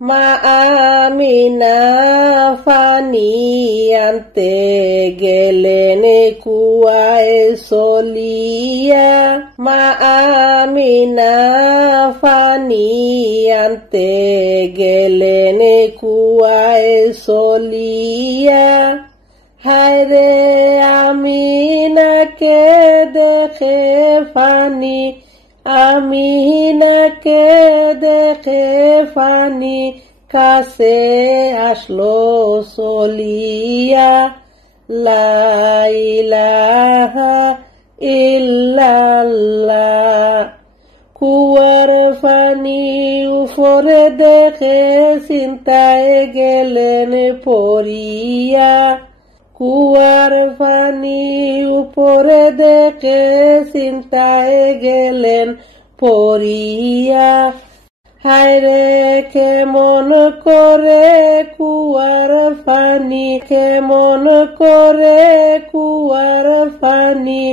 মা আমিনা পানি আনতে গেলেন কুয়ায় চলিয়া। মা আমিনা পানি আনতে গেলেন কুয়ায় চলিয়া। হায়রে আমিনাকে দেখে পানি, আমিনাকে দেখে পানি, কাছে আসলো চলিয়া। লা ইলাহা ইল্লাল্লাহ। কুয়ার পানি উপরে দেখে চিন্তায় গেলেন পড়িয়া। কুয়ার পানি উপরে দেখে চিন্তায় গেলেন পড়িয়া। হায়রে কেমন করে কুয়ার পানি, কেমন করে কুয়ার পানি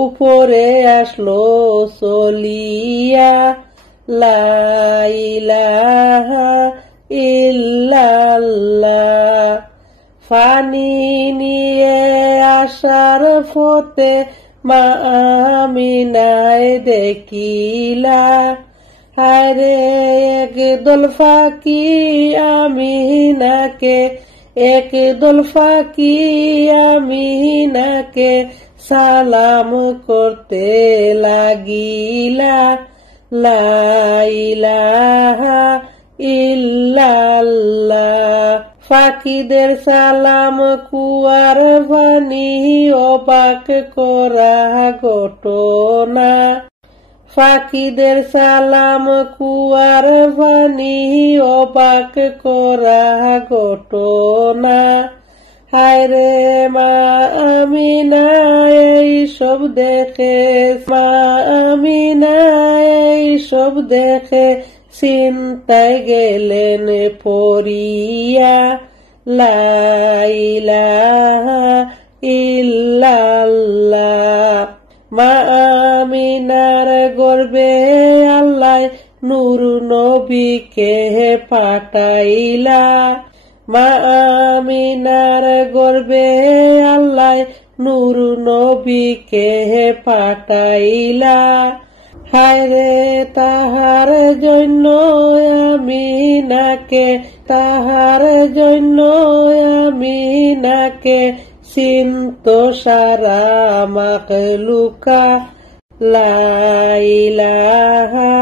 উপরে আসলো চলিয়া। লা ইলাহা ইল্লাল্লাহ। পানি নিয়ে আসার পথে মা আমিনায় দেখিলা। আরে একদল ফাঁকি আমিনাকে, একদল ফাঁকি আমিনাকে সালাম করতে লাগিলা। লা ইলাহা ইল্লাল্লাহ। ফাঁকিদের সালাম কুয়ার পানি অবাক করা ঘটনা। ফাঁকিদের সালাম কুয়ার পানি অবাক করা ঘটনা। হায়রে মা আমিনা এই সব দেখে, মা আমিনা এই সব দেখে চিন্তায় গেলেন পড়িয়া। লা ইলাহা ইল্লাল্লাহ। মা আমিনার গর্বে আল্লাহ নূর নবীকে পাঠাইলা। মা আমিনার গর্বে আল্লাহ নূর নবীকে পাঠাইলা। হায়রে তাহার জন্য আমিনাকে, তাহার জন্য আমিনাকে চিন্ত সারা মাখলুকা। লা ইলাহা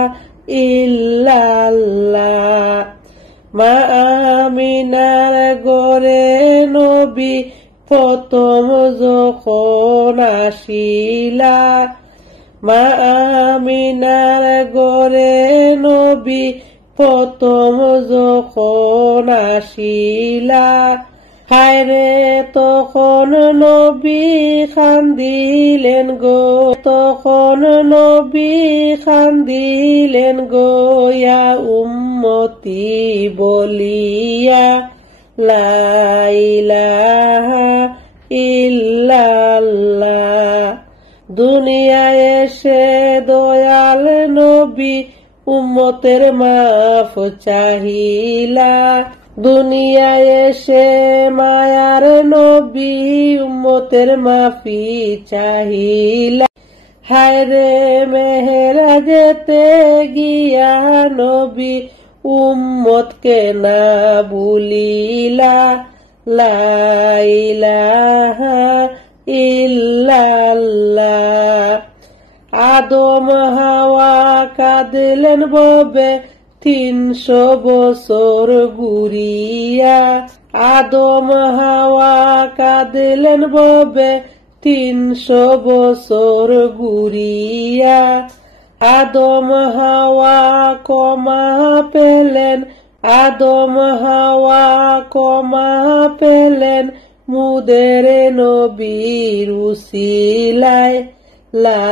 ইল্লাল্লাহ। মা আমিনার গরে নবী প্রথম যখন আসিলা। মা আমিনার গরে নবী প্রথম যখন আসিলা। হায়রে তখন নবী কান্দিলেন গো, তখন নবী কান্দিলেন গো, ইয়া উম্মতি বলিয়া। লা ইলাহা ইল্লাল্লাহ। দুনিয়ায় এসে দয়াল নবী উম্মতের মাফ চাহিলা। দুনিয়ায় এসে মায়ার নবী উম্মতের মাফি চাহিলা। হায়রে মেহেরাজেতে গিয়া নবী উম্মতকে না ভুলিলা। লা ইলাহা ইল্লাল্লাহ। আদম হাওয়া কাঁদলেন ববে 300 বছর ঘুরিয়া। আদম হাওয়া কাঁদলেন ববে 300 বছর ঘুরিয়া। আদম হাওয়া কমা পেলেন, আদম হাওয়া কমা পেলেন মুদের নবীর উসিলায়। লা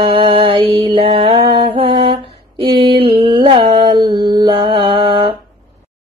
ইলাহা ইল্লাল্লাহ।